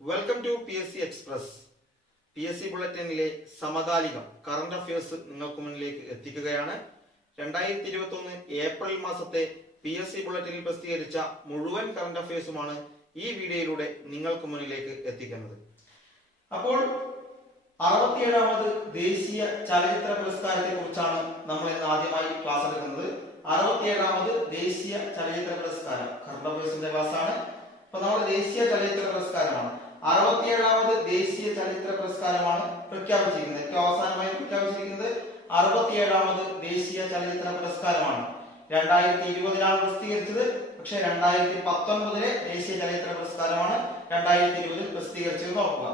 Welcome to PSC express. PSC ബുള്ളറ്റിനിലെ സമകാലികം current affairs നിങ്ങൾക്ക് മുന്നിലേക്ക് എത്തിക്കുകയാണ്. 2021 ഏപ്രിൽ മാസത്തെ PSC ബുള്ളറ്റിനിൽ പ്രസിദ്ധീകരിച്ച മുഴുവൻ കറന്റ് അഫയേഴ്സുമാണ് ഈ വീഡിയോയിലൂടെ നിങ്ങൾക്ക് മുന്നിലേക്ക് എത്തിക്കുന്നത്. അപ്പോൾ 67ാമത് ദേശീയ ചലച്ചിത്ര പുരസ്കാരത്തെ കുറിച്ചാണ് നമ്മൾ ഇന്ന് ആദ്യമായി ക്ലാസ് എടുക്കുന്നത്. 67ാമത് ദേശീയ ചലച്ചിത്ര പുരസ്കാരം കറന്റ് അഫയേഴ്സിന്റെ ക്ലാസ് ആണ്. അപ്പൊ നമ്മുടെ ദേശീയ ചലച്ചിത്ര പുരസ്കാരമാണ് 67ാമത് ദേശീയ ചലച്ചിത്ര പുരസ്കാരമാണ് പ്രഖ്യാപിച്ചിരിക്കുന്നത്. ഏറ്റവും അവസാനമായി പ്രഖ്യാപിച്ചിരിക്കുന്നത് 67ാമത് ദേശീയ ചലച്ചിത്ര പുരസ്കാരമാണ്. 2020 പ്രസിദ്ധീകരിച്ചത്, പക്ഷേ 2019 ദേശീയ ചലച്ചിത്ര പുരസ്കാരമാണ് 2020 പ്രസിദ്ധീകരിച്ചത്. നോക്കുക,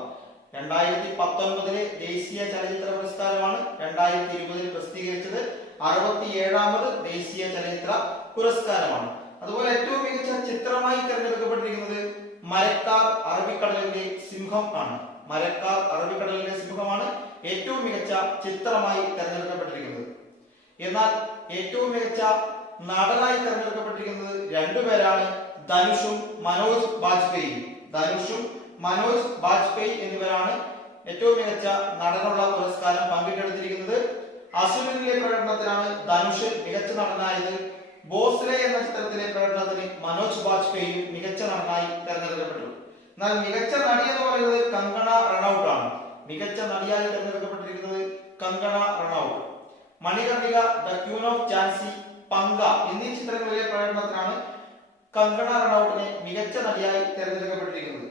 2019 ദേശീയ ചലച്ചിത്ര പുരസ്കാരമാണ് 2020 പ്രസിദ്ധീകരിച്ചത്. 67ാമത് ദേശീയ ചലച്ചിത്ര പുരസ്കാരമാണ്. അതുപോലെ ഏറ്റവും മികച്ച ചിത്രമായി തിരഞ്ഞെടുക്കപ്പെട്ടിരിക്കുന്നത് മരക്കാർ അറബിക്കടലിന്റെ സിംഹം ആണ്. മരക്കാർ അറബിക്കടലിന്റെ സിംഹമാണ് ഏറ്റവും മികച്ച ചിത്രമായി തിരഞ്ഞെടുക്കപ്പെട്ടിരിക്കുന്നത്. എന്നാൽ ഏറ്റവും മികച്ച നടനായി തിരഞ്ഞെടുക്കപ്പെട്ടിരിക്കുന്നത് രണ്ടുപേരാണ്, ധനുഷും മനോജ് ബാജ്പേയി. ധനുഷും മനോജ് ബാജ്പേയി എന്നിവരാണ് ഏറ്റവും മികച്ച നടനുള്ള പുരസ്കാരം പങ്കിട്ടെടുത്തിരിക്കുന്നത്. അസുരനിലെ പ്രകടനത്തിനാണ് ധനുഷ് മികച്ച നടനായത്. ബോസ്ലെ എന്ന ചിത്രത്തിലെ പ്രകടനത്തിന് മനോജ് ബാജ്പേയി മികച്ച നടനായി തെരഞ്ഞെടുക്കപ്പെട്ടു. എന്നാൽ മികച്ച നടി എന്ന് പറയുന്നത് കങ്കണ റണൌട്ട് ആണ്. മികച്ച നടിയായി തെരഞ്ഞെടുക്കപ്പെട്ടിരിക്കുന്നത് Kangana Ranaut. Manikarnika, the queen of Jhansi, Panga എന്നീ ചിത്രങ്ങളിലെ പ്രകടനത്തിനാണ് കങ്കണ റണൌട്ടിനെ മികച്ച നടിയായി തെരഞ്ഞെടുക്കപ്പെട്ടിരിക്കുന്നത്.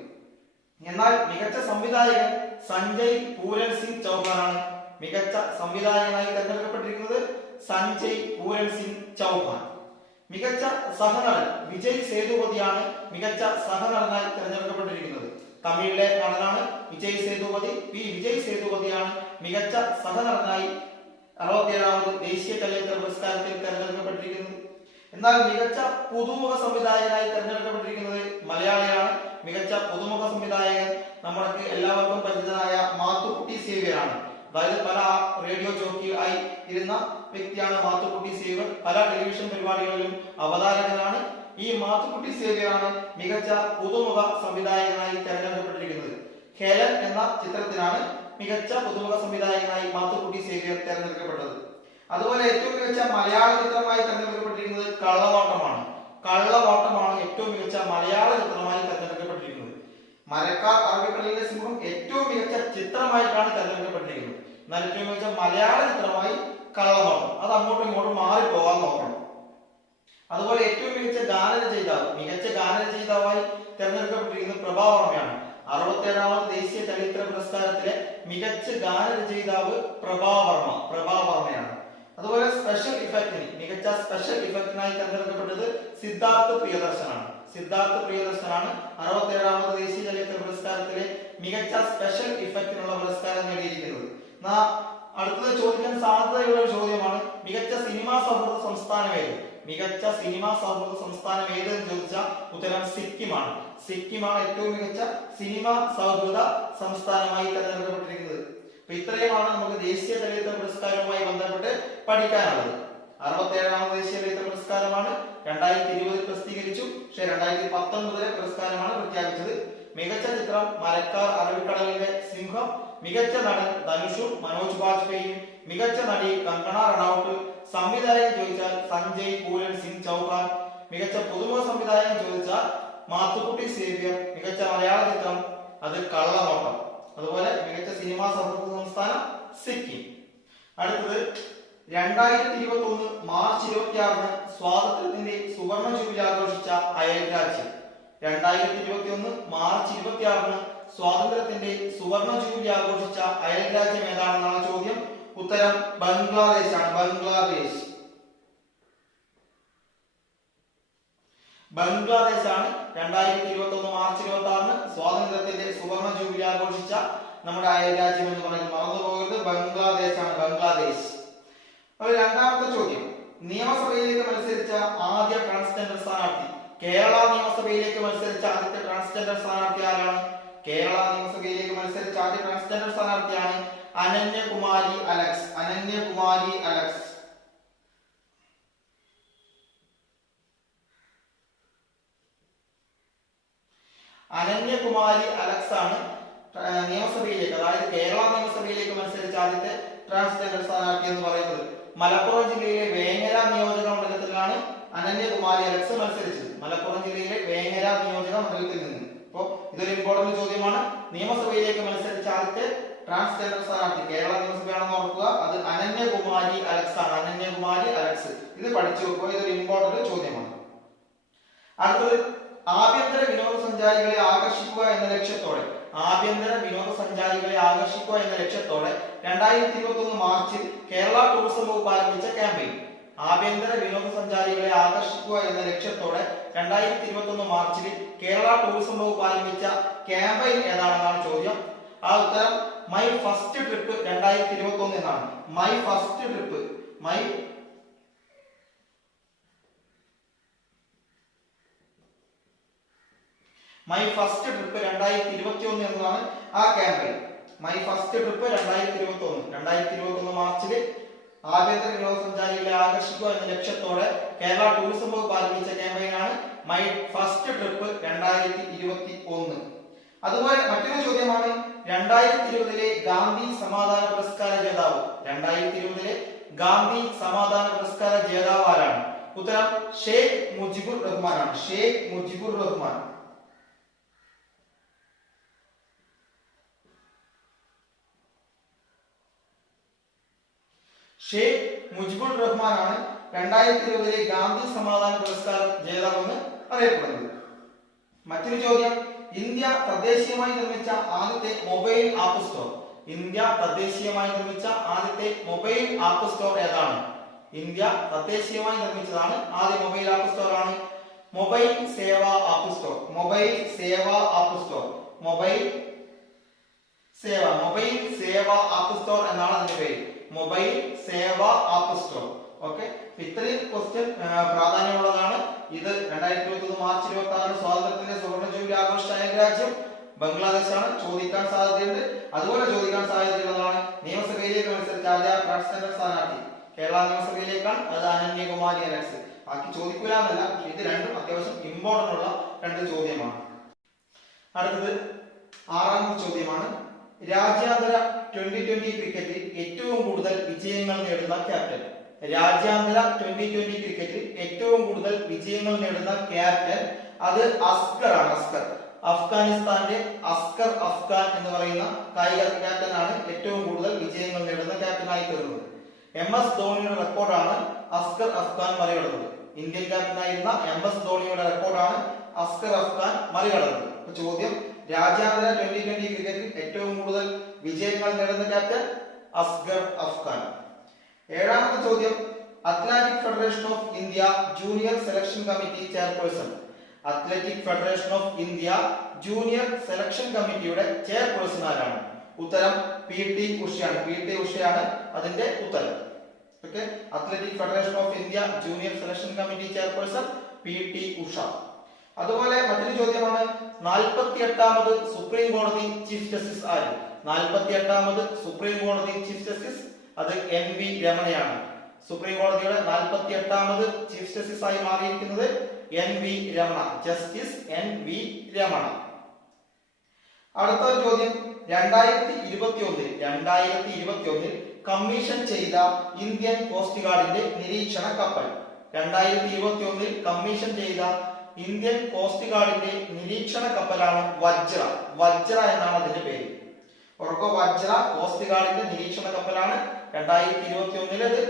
എന്നാൽ മികച്ച സംവിധായകൻ സഞ്ജയ് പൂരൻ സിംഗ് ചൗഹാനാണ്. മികച്ച സംവിധായകനായി തെരഞ്ഞെടുക്കപ്പെട്ടിരിക്കുന്നത് സഞ്ജയ് പൂരൻ സിംഗ് ചൗഹാൻ. മികച്ച സഹനടൻ വിജയ് സേതുപതിയാണ് മികച്ച സഹനടനായി തിരഞ്ഞെടുക്കപ്പെട്ടിരിക്കുന്നത്. തമിഴിലെ നടനാണ് വിജയ് സേതുപതി. വിജയ് സേതുപതിയാണ് മികച്ച സഹനടനായി 67ാമത് ദേശീയ ചലച്ചിത്ര പുരസ്കാരത്തിൽ തിരഞ്ഞെടുക്കപ്പെട്ടിരിക്കുന്നത്. എന്നാൽ മികച്ച പുതുമുഖ സംവിധായകനായി തിരഞ്ഞെടുക്കപ്പെട്ടിരിക്കുന്നത് മലയാളിയാണ്. മികച്ച പുതുമുഖ സംവിധായകൻ നമ്മൾക്ക് എല്ലാവർക്കും പരിചിതനായ മാത്തുക്കുട്ടി സേവ്യറാണ്. അതായത് പല റേഡിയോ ജോക്കി ആയി ഇരുന്ന വ്യക്തിയാണ് മാത്തുക്കുട്ടി സേവ്യർ. പല ടെലിവിഷൻ പരിപാടികളിലും അവതാരകനാണ്. ഈ മാത്തുക്കുട്ടി സേവ്യറാണ് മികച്ച പുതുമുഖ സംവിധായകനായി തെരഞ്ഞെടുക്കപ്പെട്ടിരിക്കുന്നത്. ഹെലൻ എന്ന ചിത്രത്തിനാണ് മികച്ച പുതുമുഖ സംവിധായകനായി മാത്തുക്കുട്ടി സേവ്യർ തെരഞ്ഞെടുക്കപ്പെട്ടത്. അതുപോലെ ഏറ്റവും മികച്ച മലയാള ചിത്രമായി തെരഞ്ഞെടുക്കപ്പെട്ടിരിക്കുന്നത് കള്ളനോട്ടമാണ്. കള്ളനോട്ടമാണ് ഏറ്റവും മികച്ച മലയാള ചിത്രമായി തെരഞ്ഞെടുക്കപ്പെട്ടിരിക്കുന്നത്. മരക്കാർ അറബിക്കടലിന്റെ സിംഹം ഏറ്റവും മികച്ച ചിത്രമായിട്ടാണ് തെരഞ്ഞെടുക്കപ്പെട്ടിരിക്കുന്നത്. എന്നാൽ ഏറ്റവും മികച്ച മലയാള ചിത്രമായി കള്ളനോട്ടം. അത് അങ്ങോട്ടും ഇങ്ങോട്ടും മാറിപ്പോകാൻ നോക്കണം. അതുപോലെ ഏറ്റവും മികച്ച ഗാനരചയിതാവ്, മികച്ച ഗാനരചയിതാവായി തെരഞ്ഞെടുക്കപ്പെട്ടിരിക്കുന്നത് പ്രഭാവർമ്മയാണ്. 67ാമത് ദേശീയ ചലച്ചിത്ര പുരസ്കാരത്തിലെ മികച്ച ഗാനരചയിതാവ് പ്രഭാവർമ്മയാണ്. അതുപോലെ സ്പെഷ്യൽ ഇഫക്റ്റിന് മികച്ച സ്പെഷ്യൽ ഇഫക്റ്റിനായി തെരഞ്ഞെടുക്കപ്പെട്ടത് സിദ്ധാർത്ഥ് പ്രിയദർശനാണ്. സിദ്ധാർത്ഥ് പ്രിയദർശനാണ് 67ാമത് ദേശീയ ചലച്ചിത്ര പുരസ്കാരത്തിലെ മികച്ച സ്പെഷ്യൽ ഇഫക്റ്റിനുള്ള പുരസ്കാരം നേടിയിരിക്കുന്നത്. അടുത്തത് ചോദിക്കാൻ സാധ്യതയുള്ള ഒരു ചോദ്യമാണ്, മികച്ച സിനിമാ സൗഹൃദ സംസ്ഥാനം ഏത്? മികച്ച സിനിമാ സൗഹൃദ സംസ്ഥാനം ഏത് എന്ന് ചോദിച്ചാൽ ഉത്തരം സിക്കിമാണ്. സിക്കിമാണ് ഏറ്റവും മികച്ച സിനിമാ സൗഹൃദ സംസ്ഥാനമായി തെരഞ്ഞെടുക്കപ്പെട്ടിരിക്കുന്നത്. അപ്പൊ ഇത്രയുമാണ് നമുക്ക് ദേശീയ ചലച്ചിത്ര പുരസ്കാരവുമായി ബന്ധപ്പെട്ട് പഠിക്കാനുള്ളത്. 67ാമത് ദേശീയ ചലച്ചിത്ര പുരസ്കാരമാണ് 2020 പ്രസിദ്ധീകരിച്ചു. പക്ഷേ 2019 പുരസ്കാരമാണ് പ്രഖ്യാപിച്ചത്. മികച്ച ചിത്രം മരക്കാർ അറബിക്കടലിന്റെ സിംഹം. മികച്ച നടൻ ധനുഷും മനോജ് ബാജ്പേയിയും. മികച്ച നടി കങ്കണ റണൌട്ട്. സംവിധായകൻ ചോദിച്ചാൽ സഞ്ജയ് പൂരൻ സിംഗ് ചൗഹാൻ. മികച്ച പുതുമുഖ സംവിധായകൻ ചോദിച്ചാൽ മാത്തുക്കുട്ടി സേവ്യർ. മികച്ച മലയാള ചിത്രം അത് കള്ളനോട്ടം. അതുപോലെ മികച്ച സിനിമാ സൗഹൃദ സംസ്ഥാനം സിക്കിം. അടുത്തത് 2021 മാർച്ച് 26 സ്വാതന്ത്ര്യത്തിന്റെ സുവർണ ജൂബിലി ആഘോഷിച്ച അയൽരാജ്യം. 2021 മാർച്ച് 26 സ്വാതന്ത്ര്യത്തിന്റെ സുവർണ ജൂബിലി ആഘോഷിച്ച അയൽരാജ്യം ഏതാണെന്നാണ് ചോദ്യം. ഉത്തരം ബംഗ്ലാദേശ് ആണ്. ബംഗ്ലാദേശ് ആണ് 2021 മാർച്ച് 26 സ്വാതന്ത്ര്യത്തിന്റെ സുവർണ ജൂബിലി ആഘോഷിച്ച നമ്മുടെ അയൽരാജ്യം എന്ന് പറയുന്നത് മറന്നുപോകരുത്, ബംഗ്ലാദേശ് ആണ്. ബംഗ്ലാദേശ്. അപ്പോൾ രണ്ടാമത്തെ ചോദ്യം, നിയമസഭയിലേക്ക് മത്സരിച്ച ആദ്യ ട്രാൻസ്ജെൻഡർ സ്ഥാനാർത്ഥി. കേരള നിയമസഭയിലേക്ക് മത്സരിച്ച ആദ്യത്തെ ട്രാൻസ്ജെൻഡർ സ്ഥാനാർത്ഥി ആരാണ്? കേരള നിയമസഭയിലേക്ക് മത്സരിച്ച ആദ്യ ട്രാൻസ്ജെൻഡർ സ്ഥാനാർത്ഥിയാണ് Ananya Kumari Alex. Ananya Kumari Alex. Ananya Kumari Alex ആണ് നിയമസഭയിലേക്ക്, അതായത് കേരള നിയമസഭയിലേക്ക് മത്സരിച്ച ആദ്യത്തെ ട്രാൻസ്ജെൻഡർ സ്ഥാനാർത്ഥി എന്ന് പറയുന്നത്. മലപ്പുറം ജില്ലയിലെ വേങ്ങര നിയോജക മണ്ഡലത്തിലാണ് അനന്യകുമാരി അലക്സ് മത്സരിച്ചത്. മലപ്പുറം ജില്ലയിലെ വേങ്ങര നിയോജക മണ്ഡലത്തിൽ നിന്ന്. അപ്പോൾ ഇതൊരു ഇമ്പോർട്ടന്റ് ചോദ്യമാണ്. നിയമസഭയിലേക്ക് മത്സരിച്ച ആദ്യത്തെ ട്രാൻസ്ജെൻഡർ സ്ഥാനാർത്ഥി കേരള നിയമസഭയാണെന്ന് ഓർക്കുക. അത് അനന്യകുമാരി അലക്സ് ആണ്. അനന്യകുമാരി അലക്സ്. ഇത് പഠിച്ചു വെക്കുക. ഇതൊരു ഇമ്പോർട്ടന്റ് ചോദ്യമാണ്. അടുത്തത് ആഭ്യന്തര വിനോദസഞ്ചാരികളെ ആകർഷിക്കുക എന്ന ലക്ഷ്യത്തോടെ, ആഭ്യന്തര വിനോദസഞ്ചാരികളെ ആകർഷിക്കുക എന്ന ലക്ഷ്യത്തോടെ 2021 മാർച്ചിൽ കേരള ടൂറിസം വകുപ്പ് ആരംഭിച്ച ക്യാമ്പയിൻ. ആഭ്യന്തര വിനോദസഞ്ചാരികളെ ആകർഷിക്കുക എന്ന ലക്ഷ്യത്തോടെ 2021 മാർച്ചിൽ കേരള ടൂറിസം വകുപ്പ് ആരംഭിച്ച ക്യാമ്പയിൻ ഏതാണെന്നാണ് ചോദ്യം. ആ ഉത്തരം മൈ ഫസ്റ്റ് ട്രിപ്പ് 2021 എന്നാണ്. My first trip, my first trip 2021 എന്നതാണ് ആ ക്യാമ്പയിൻ. മൈ ഫസ്റ്റ് ട്രിപ്പ് 2021 മാർച്ചിൽ ആഭ്യന്തര വിനോദസഞ്ചാരികളെ ആകർഷിക്കുക എന്ന ലക്ഷ്യത്തോടെ കേരള ടൂറിസം വകുപ്പ് ആരംഭിച്ച ക്യാമ്പയിനാണ് മൈ ഫസ്റ്റ് ട്രിപ്പ് 2021. അതുപോലെ മറ്റൊരു ചോദ്യമാണ് 2020 ഗാന്ധി സമാധാന പുരസ്കാര ജേതാവ്. 2020 ഗാന്ധി സമാധാന പുരസ്കാര ജേതാവ് ആരാണ്? ഉത്തരം ഷേഖ് മുജിബുർ റഹ്മാൻ ആണ്. ഷേഖ് മുജിബുർ റഹ്മാൻ. ഷേഖ് മുജിബുർ റഹ്മാൻ ആണ് 2020 ഗാന്ധി സമാധാന പുരസ്കാര ജേതാവ് എന്ന് അറിയപ്പെടുന്നത്. മറ്റൊരു ചോദ്യം, ഇന്ത്യ തദ്ദേശീയമായി നിർമ്മിച്ച ആദ്യത്തെ മൊബൈൽ ആപ്പ് സ്റ്റോർ. ഇന്ത്യ തദ്ദേശീയമായി നിർമ്മിച്ച ആദ്യത്തെ മൊബൈൽ ആപ്പ് സ്റ്റോർ ഏതാണ്? ഇന്ത്യ തദ്ദേശീയമായി നിർമ്മിച്ചതാണ് ആദ്യ മൊബൈൽ ആപ്പ് സ്റ്റോർ ആണ് മൊബൈൽ സേവ ആപ്പ് സ്റ്റോർ. മൊബൈൽ സേവ ആപ്പ് സ്റ്റോർ. മൊബൈൽ സേവ ആപ്പ് സ്റ്റോർ എന്നാണ് അതിന്റെ പേര്. മൊബൈൽ സേവ ആപ്പ് സ്റ്റോർ. ഓക്കെ, ഇത്രയും ക്വസ്റ്റ്യൻ പ്രാധാന്യമുള്ളതാണ്. ഇത് 2021 മാർച്ച് 26 സ്വാതന്ത്ര്യത്തിന്റെ സുവർണ്ണ ജൂബിലി ആഘോഷിച്ച രാജ്യം ബംഗ്ലാദേശാണ്. ചോദിക്കാൻ സാധ്യതയുണ്ട്. അതുപോലെ ചോദിക്കാൻ സാധ്യതയുള്ളതാണ് നിയമസഭയിലേക്ക് മത്സരിച്ച ആദ്യ ട്രാൻസ്ജെൻഡർ സ്ഥാനാർത്ഥി കേരള നിയമസഭയിലേക്കാണ്. അത് അനന്യകുമാരി അലക്സ്. ബാക്കി ചോദിക്കൂല എന്നല്ല, ഇത് രണ്ടും അത്യാവശ്യം ഇമ്പോർട്ടന്റ് ഉള്ള രണ്ട് ചോദ്യമാണ്. അടുത്തത് ആറാമത്തെ ചോദ്യമാണ്, രാജ്യാന്തര 2020 ക്രിക്കറ്റിൽ ഏറ്റവും കൂടുതൽ വിജയങ്ങൾ നേടുന്ന ക്യാപ്റ്റൻ. രാജ്യാന്തര 2020 ക്രിക്കറ്റിൽ ഏറ്റവും കൂടുതൽ വിജയങ്ങൾ നേടുന്ന ക്യാപ്റ്റൻ അത് അസ്കർ ആണ്. അസ്കർ, അഫ്ഗാനിസ്ഥാന്റെ അസ്കർ അഫ്ഗാൻ എന്ന് പറയുന്ന കായിക ക്യാപ്റ്റനാണ് ഏറ്റവും കൂടുതൽ വിജയങ്ങൾ നേടുന്ന ക്യാപ്റ്റനായി തീർന്നത്. MS ധോണിയുടെ റെക്കോർഡാണ് അസ്കർ അഫ്ഗാൻ മറികടന്നത്. ഇന്ത്യൻ ക്യാപ്റ്റനായിരുന്ന MS ധോണിയുടെ റെക്കോർഡാണ് അസ്കർ അഫ്ഗാൻ മറികടന്നത്. ചോദ്യം, രാജ്യാന്തര 2020 ക്രിക്കറ്റിൽ ഏറ്റവും കൂടുതൽ വിജയങ്ങൾ നേടുന്ന ക്യാപ്റ്റൻ അസ്കർ അഫ്ഗാൻ. ഏഴാമത്തെ ചോദ്യം, athletic federation of India junior selection committee chairperson. Athletic federation of India junior selection കമ്മിറ്റിയുടെ ചെയർപേഴ്സൺ ആരാണ്? ഉത്തരം PT ഉഷയാണ്. PT ഉഷയാണ് അതിന്റെ ഉത്തരം. Okay, athletic federation of India junior selection committee chairperson PT Usha. അതുപോലെ മറ്റൊരു ചോദ്യമാണ്, 48ാമത് സുപ്രീം കോടതി ചീഫ് ജസ്റ്റിസ് ആര്? 48ാമത് സുപ്രീം കോടതി ചീഫ് ജസ്റ്റിസ് അത് NV രമണയാണ്. സുപ്രീം കോടതിയുടെ 48ാമത് ചീഫ് ജസ്റ്റിസ് ആയി മാറിയിരിക്കുന്നത് NV Ramana. Justice NV Ramana. അടുത്ത ചോദ്യം, 2021 കമ്മീഷൻ ചെയ്ത ഇന്ത്യൻ കോസ്റ്റ് ഗാർഡിന്റെ നിരീക്ഷണ കപ്പൽ. 2021 കമ്മീഷൻ ചെയ്ത ഇന്ത്യൻ കോസ്റ്റ് ഗാർഡിന്റെ നിരീക്ഷണ കപ്പലാണ് വജ്ര. വജ്ര എന്നാണ് അതിന്റെ പേര്. ഓർക്കുക, വജ്ര കോസ്റ്റ് ഗാർഡിന്റെ നിരീക്ഷണ കപ്പലാണ്. 2021 അത്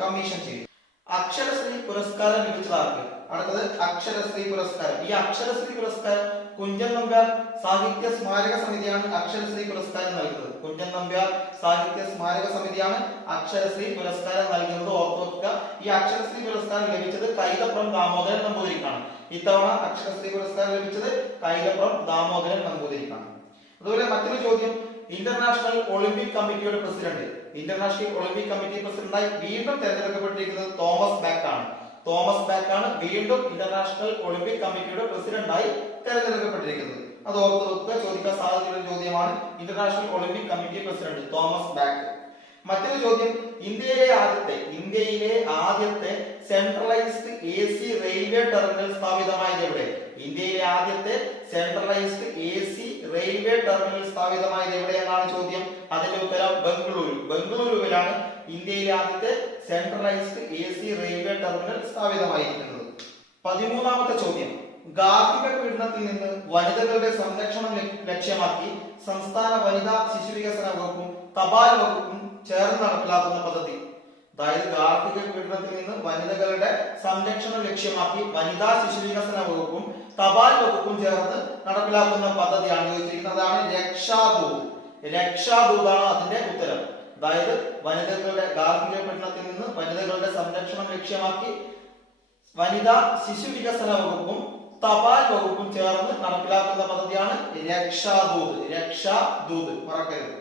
കമ്മീഷൻ ചെയ്തു. അക്ഷരശ്രീ പുരസ്കാരം ലഭിച്ചതാർക്ക്? അടുത്തത് അക്ഷരശ്രീ പുരസ്കാരം. ഈ അക്ഷരശ്രീ പുരസ്കാരം കുഞ്ചൻ നമ്പ്യാർ സാഹിത്യ സ്മാരക സമിതിയാണ് അക്ഷരശ്രീ പുരസ്കാരം നൽകുന്നത്. കുഞ്ചൻ നമ്പ്യാർ സാഹിത്യ സ്മാരക സമിതിയാണ് അക്ഷരശ്രീ പുരസ്കാരം നൽകുന്നത്. ഓർത്തുവെക്കുക, ഈ അക്ഷരശ്രീ പുരസ്കാരം ലഭിച്ചത് കൈതപ്രം ദാമോദരൻ നമ്പൂതിരിക്കാണ്. ഇത്തവണ അക്ഷരശ്രീ പുരസ്കാരം ലഭിച്ചത് കൈതപ്രം ദാമോദരൻ നമ്പൂതിരിക്കാണ്. അതുപോലെ മറ്റൊരു ചോദ്യം, ഇന്റർനാഷണൽ ഒളിമ്പിക് കമ്മിറ്റിയുടെ പ്രസിഡന്റ്. ഇന്റർനാഷണൽ ഒളിമ്പിക് കമ്മിറ്റി പ്രസിഡന്റായി വീണ്ടും തെരഞ്ഞെടുക്കപ്പെട്ടിരിക്കുന്നത് തോമസ് ബാക്ക് ആണ്. തോമസ് ബാക്ക് ആണ് വീണ്ടും ഇന്റർനാഷണൽ ഒളിമ്പിക് കമ്മിറ്റിയുടെ പ്രസിഡന്റായി തെരഞ്ഞെടുക്കപ്പെട്ടിരിക്കുന്നത്. അത് ഓർത്ത് വെക്കുക, ചോദിക്കാൻ സാധ്യതയുള്ള ചോദ്യമാണ്. International Olympic committee president Thomas back. മറ്റൊരു ചോദ്യം, ഇന്ത്യയിലെ ആദ്യത്തെ സെൻട്രലൈസ്ഡ് AC റെയിൽവേ ടെർമിനൽ സ്ഥാപിതമായത് എവിടെ? ഇന്ത്യയിലെ ആദ്യത്തെ സെൻട്രലൈസ്ഡ് AC റെയിൽവേ ടെർമിനൽ സ്ഥാപിതമായത് എവിടെയെന്നാണ് ചോദ്യം. അതിന്റെ ഉത്തരം ബംഗളൂരു. ബംഗളൂരുവിലാണ് ഇന്ത്യയിലെ ആദ്യത്തെ സെൻട്രലൈസ്ഡ് AC റെയിൽവേ ടെർമിനൽ സ്ഥാപിതമായിരിക്കുന്നത്. 13ാമത്തെ ചോദ്യം. ഗാർഹിക പീഡനത്തിൽ നിന്ന് വനിതകളുടെ സംരക്ഷണം ലക്ഷ്യമാക്കി സംസ്ഥാന വനിതാ ശിശുവികസന വകുപ്പും തപാൽ വകുപ്പും ചേർന്ന് നടപ്പിലാക്കുന്ന പദ്ധതി. അതായത് ഗാർഹിക പീഡനത്തിൽ നിന്ന് വനിതകളുടെ സംരക്ഷണം ലക്ഷ്യമാക്കി വനിതാ ശിശുവികസന വകുപ്പും തപാൽ വകുപ്പും ചേർന്ന് നടപ്പിലാക്കുന്ന പദ്ധതിയാണ് ചോദിച്ചിരിക്കുന്നത്. അതാണ് രക്ഷാദൂത്. രക്ഷാദൂതാണ് അതിന്റെ ഉത്തരം. അതായത് വനിതകളുടെ ഗാർഹിക പീഡനത്തിൽ നിന്ന് വനിതകളുടെ സംരക്ഷണം ലക്ഷ്യമാക്കി വനിതാ ശിശു വികസന വകുപ്പും തപാൽ വകുപ്പും ചേർന്ന് നടപ്പിലാക്കുന്ന പദ്ധതിയാണ് രക്ഷാദൂത്. രക്ഷാദൂത് മറക്കരുത്.